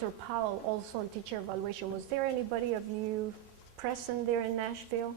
Dr. Powell also on teacher evaluation. Was there anybody of you present there in Nashville?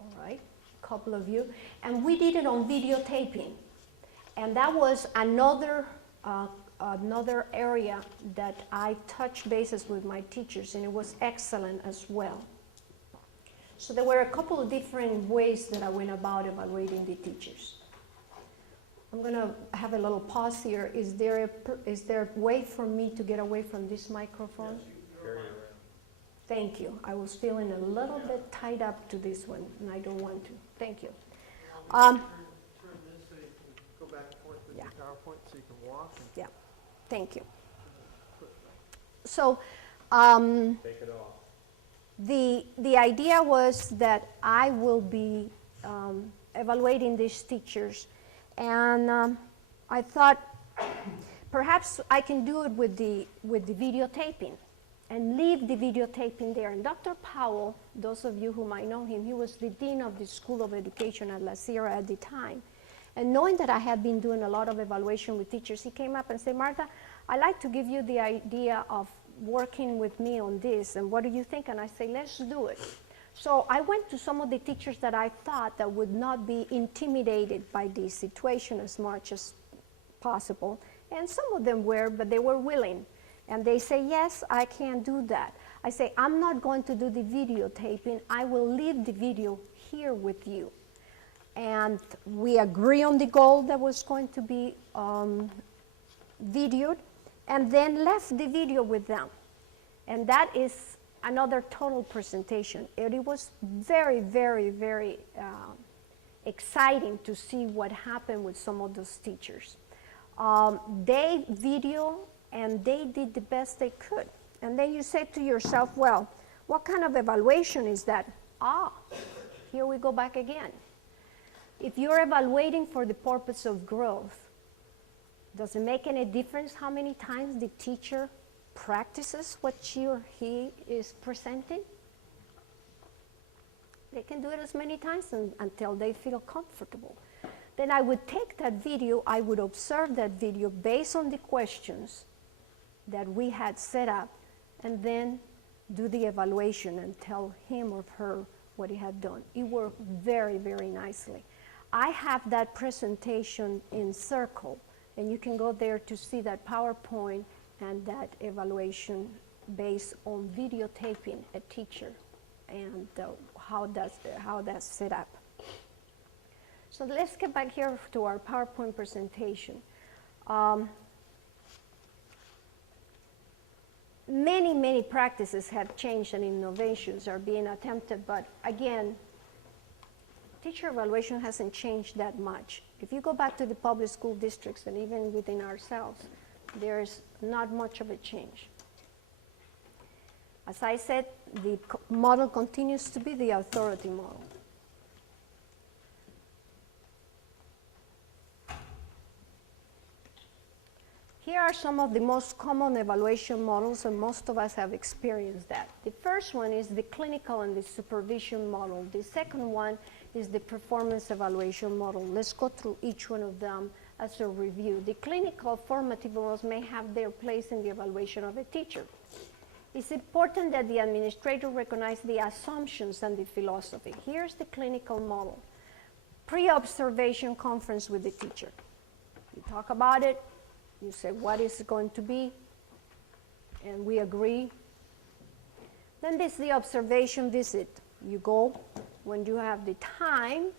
All right, a couple of you. And we did it on videotaping. And that was another area that I touched bases with my teachers, and it was excellent as well. So there were a couple of different ways that I went about evaluating the teachers. I'm going to have a little pause here. Is there a way for me to get away from this microphone? Thank you. I was feeling a little bit tied up to this one, and I don't want to. Thank you. Turn this so you can go back and forth with your PowerPoint so you can walk. Yeah, thank you. So, Take it off. the idea was that I will be evaluating these teachers, and I thought perhaps I can do it with the videotaping and leave the videotaping there. And Dr. Powell, those of you who might know him, he was the dean of the School of Education at La Sierra at the time. And knowing that I had been doing a lot of evaluation with teachers, he came up and said, Martha, I'd like to give you the idea of working with me on this, and what do you think? And I say, let's do it. So I went to some of the teachers that I thought that would not be intimidated by the situation as much as possible. And some of them were, but they were willing. And they say, yes, I can do that. I say, I'm not going to do the videotaping. I will leave the video here with you. And we agree on the goal that was going to be videoed, and then left the video with them. And that is another total presentation. It was very, very, very exciting to see what happened with some of those teachers. They video, and they did the best they could. And then you say to yourself, well, what kind of evaluation is that? Here we go back again. If you're evaluating for the purpose of growth, does it make any difference how many times the teacher practices what she or he is presenting? They can do it as many times until they feel comfortable. Then I would take that video, I would observe that video based on the questions that we had set up, and then do the evaluation and tell him or her what he had done. It worked very, very nicely. I have that presentation in Circle, and you can go there to see that PowerPoint and that evaluation based on videotaping a teacher and how that's set up. So let's get back here to our PowerPoint presentation. Many, many practices have changed and innovations are being attempted, but again, teacher evaluation hasn't changed that much. If you go back to the public school districts and even within ourselves, there's not much of a change. As I said, the model continues to be the authority model. Here are some of the most common evaluation models, and most of us have experienced that. The first one is the clinical and the supervision model. The second one is the performance evaluation model. Let's go through each one of them as a review. The clinical formative models may have their place in the evaluation of a teacher. It's important that the administrator recognize the assumptions and the philosophy. Here's the clinical model. Pre-observation conference with the teacher. You talk about it. You say, what is it going to be? And we agree. Then there's the observation visit. You go when you have the time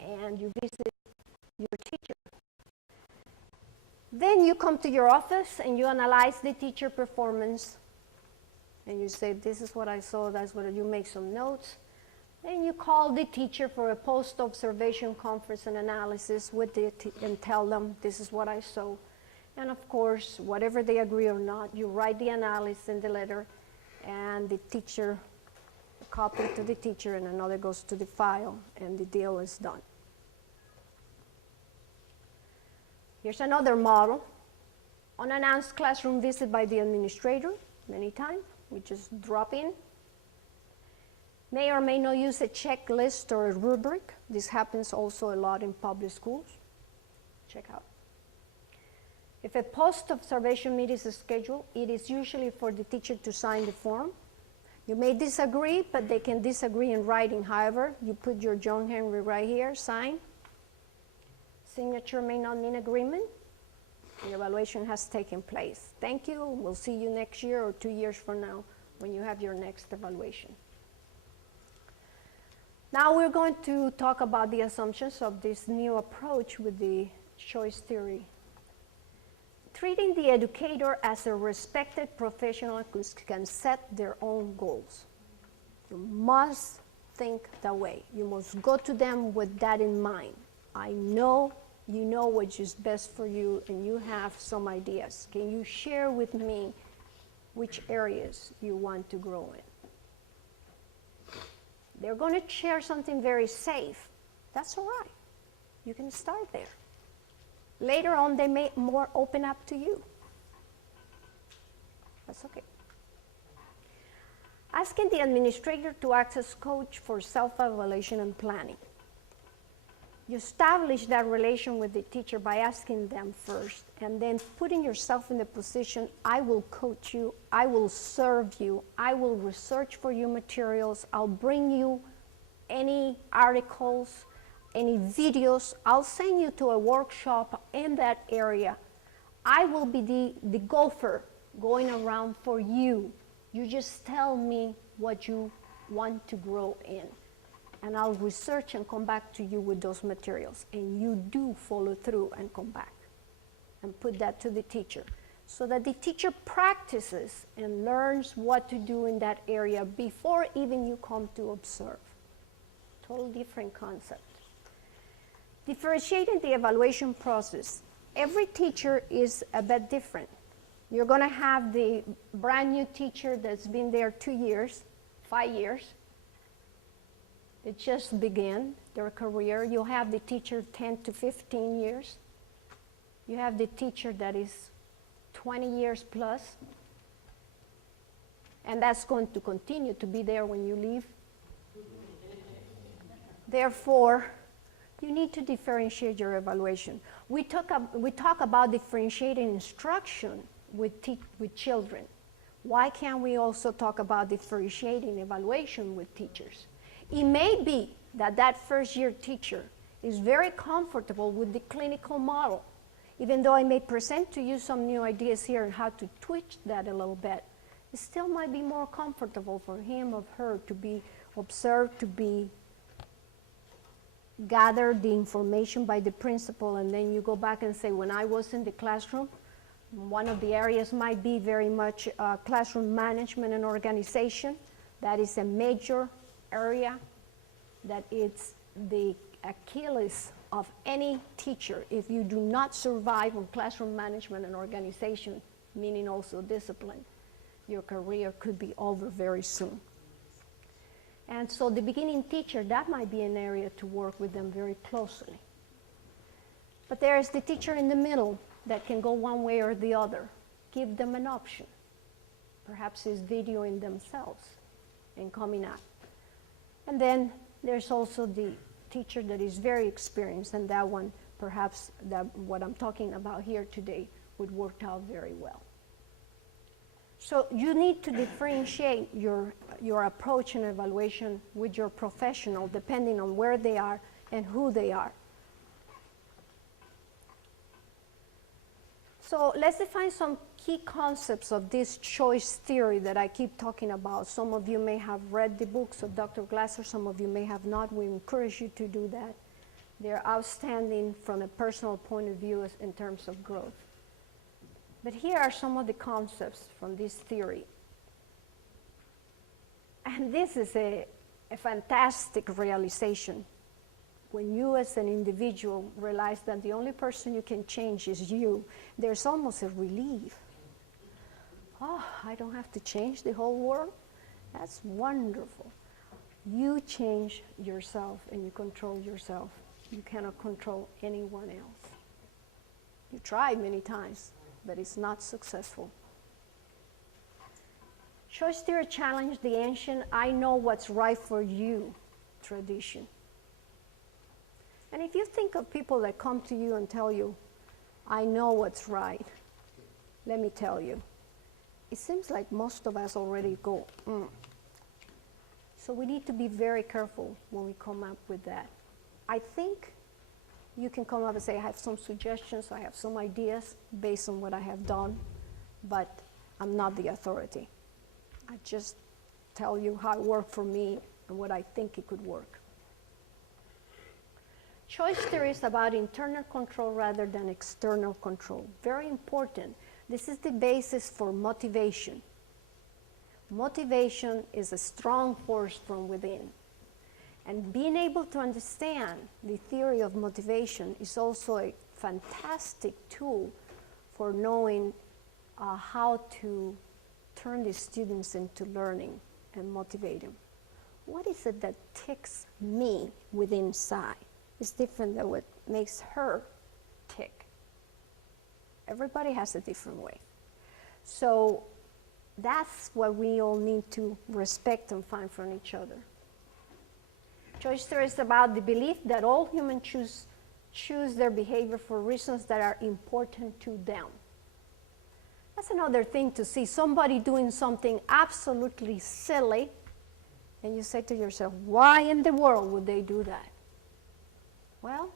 and you visit your teacher. Then you come to your office and you analyze the teacher performance. And you say, this is what I saw, that's what you make some notes. Then you call the teacher for a post-observation conference and analysis with and tell them, this is what I saw. And of course, whatever they agree or not, you write the analysis in the letter, and the teacher, a copy to the teacher, and another goes to the file, and the deal is done. Here's another model. Unannounced classroom visit by the administrator, many times. We just drop in. May or may not use a checklist or a rubric. This happens also a lot in public schools. Check out. If a post-observation meeting is scheduled, it is usually for the teacher to sign the form. You may disagree, but they can disagree in writing. However, you put your John Henry right here, sign. Signature may not mean agreement. The evaluation has taken place. Thank you. We'll see you next year or 2 years from now when you have your next evaluation. Now we're going to talk about the assumptions of this new approach with the choice theory. Treating the educator as a respected professional who can set their own goals. You must think that way. You must go to them with that in mind. I know you know what is best for you and you have some ideas. Can you share with me which areas you want to grow in? They're going to share something very safe. That's all right. You can start there. Later on, they may more open up to you. That's okay. Asking the administrator to act as coach for self-evaluation and planning. You establish that relation with the teacher by asking them first, and then putting yourself in the position, I will coach you, I will serve you, I will research for you materials, I'll bring you any articles, any videos, I'll send you to a workshop in that area. I will be the gopher going around for you. You just tell me what you want to grow in. And I'll research and come back to you with those materials. And you do follow through and come back and put that to the teacher so that the teacher practices and learns what to do in that area before even you come to observe. Total different concept. Differentiating the evaluation process. Every teacher is a bit different. You're going to have the brand new teacher that's been there 2 years, 5 years. They just began their career. You'll have the teacher 10 to 15 years. You have the teacher that is 20 years plus. And that's going to continue to be there when you leave. Therefore, you need to differentiate your evaluation. We talk about differentiating instruction with children. Why can't we also talk about differentiating evaluation with teachers? It may be that that first-year teacher is very comfortable with the clinical model. Even though I may present to you some new ideas here on how to twitch that a little bit, it still might be more comfortable for him or her to be observed, to be gather the information by the principal, and then you go back and say, when I was in the classroom, one of the areas might be very much classroom management and organization. That is a major area that it's the Achilles of any teacher. If you do not survive on classroom management and organization, meaning also discipline, your career could be over very soon. And so the beginning teacher, that might be an area to work with them very closely. But there is the teacher in the middle that can go one way or the other. Give them an option. Perhaps it's videoing themselves and coming up. And then there's also the teacher that is very experienced, and that one, perhaps that what I'm talking about here today would work out very well. So you need to differentiate your approach and evaluation with your professional depending on where they are and who they are. So let's define some key concepts of this choice theory that I keep talking about. Some of you may have read the books of Dr. Glasser, some of you may have not. We encourage you to do that. They're outstanding from a personal point of view in terms of growth. But here are some of the concepts from this theory. And this is a fantastic realization. When you as an individual realize that the only person you can change is you, there's almost a relief. Oh, I don't have to change the whole world? That's wonderful. You change yourself and you control yourself. You cannot control anyone else. You try many times, but it's not successful. Choice theory challenged the ancient, I know what's right for you tradition. And if you think of people that come to you and tell you, I know what's right. Let me tell you. It seems like most of us already go, So we need to be very careful when we come up with that. I think you can come up and say, I have some suggestions, I have some ideas based on what I have done, but I'm not the authority. I just tell you how it worked for me and what I think it could work. Choice theory is about internal control rather than external control. Very important. This is the basis for motivation. Motivation is a strong force from within. And being able to understand the theory of motivation is also a fantastic tool for knowing how to turn the students into learning and motivate them. What is it that ticks me within inside? It's different than what makes her tick. Everybody has a different way. So that's what we all need to respect and find from each other. Choice theory is about the belief that all humans choose their behavior for reasons that are important to them. That's another thing to see somebody doing something absolutely silly, and you say to yourself, why in the world would they do that? Well,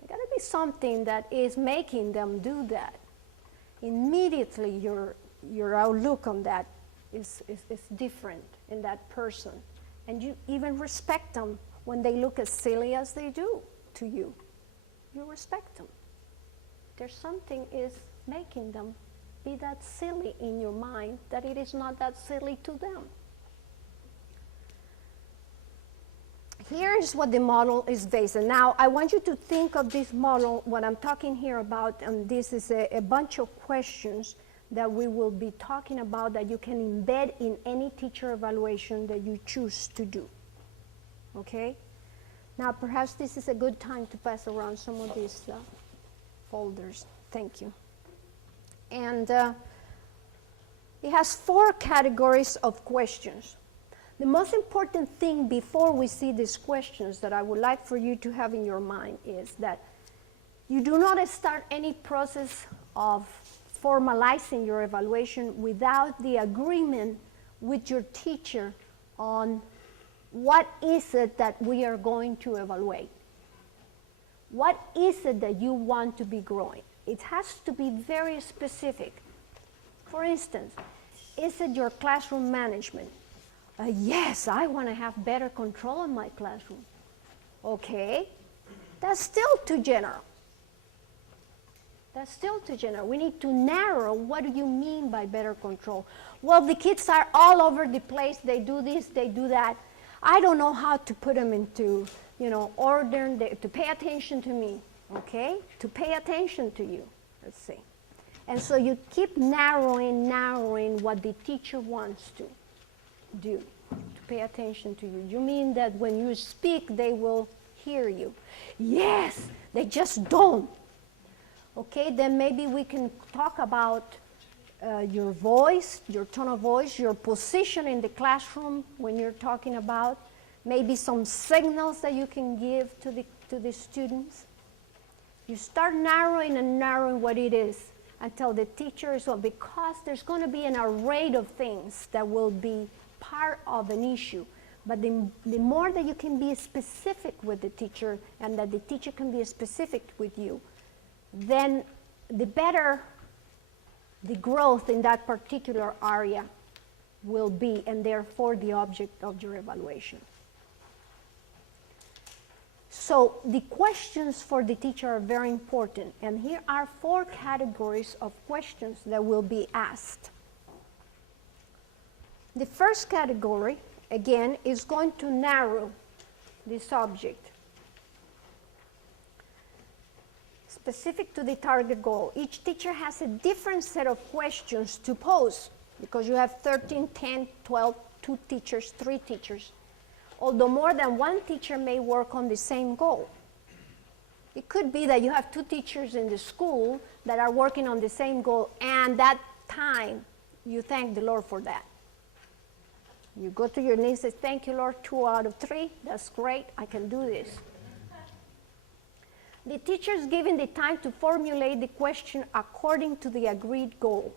there's got to be something that is making them do that. Immediately your outlook on that is different in that person. And you even respect them when they look as silly as they do to you. You respect them. There's something is making them be that silly in your mind that it is not that silly to them. Here's what the model is based on. Now, I want you to think of this model, what I'm talking here about, and this is a bunch of questions that we will be talking about that you can embed in any teacher evaluation that you choose to do. Okay? Now, perhaps this is a good time to pass around some of these folders. Thank you. And it has 4 categories of questions. The most important thing before we see these questions that I would like for you to have in your mind is that you do not start any process of formalizing your evaluation without the agreement with your teacher on what is it that we are going to evaluate. What is it that you want to be growing? It has to be very specific. For instance, is it your classroom management? Yes, I want to have better control in my classroom. Okay, that's still too general. That's still too general. We need to narrow, what do you mean by better control? Well, the kids are all over the place. They do this, they do that. I don't know how to put them into, order, to pay attention to me, okay? To pay attention to you, let's see. And so you keep narrowing what the teacher wants to do, to pay attention to you. You mean that when you speak, they will hear you? Yes, they just don't. Okay, then maybe we can talk about your voice, your tone of voice, your position in the classroom when you're talking about, maybe some signals that you can give to the students. You start narrowing and narrowing what it is until the teacher is on, because there's going to be an array of things that will be part of an issue. But the more that you can be specific with the teacher and that the teacher can be specific with you, then the better the growth in that particular area will be, and therefore the object of your evaluation. So the questions for the teacher are very important, and here are 4 categories of questions that will be asked. The first category, again, is going to narrow the subject. Specific to the target goal. Each teacher has a different set of questions to pose because you have 13, 10, 12, 2 teachers, 3 teachers. Although more than one teacher may work on the same goal. It could be that you have 2 teachers in the school that are working on the same goal, and that time you thank the Lord for that. You go to your knees and say, thank you, Lord, 2 out of 3, that's great, I can do this. The teacher is given the time to formulate the question according to the agreed goal.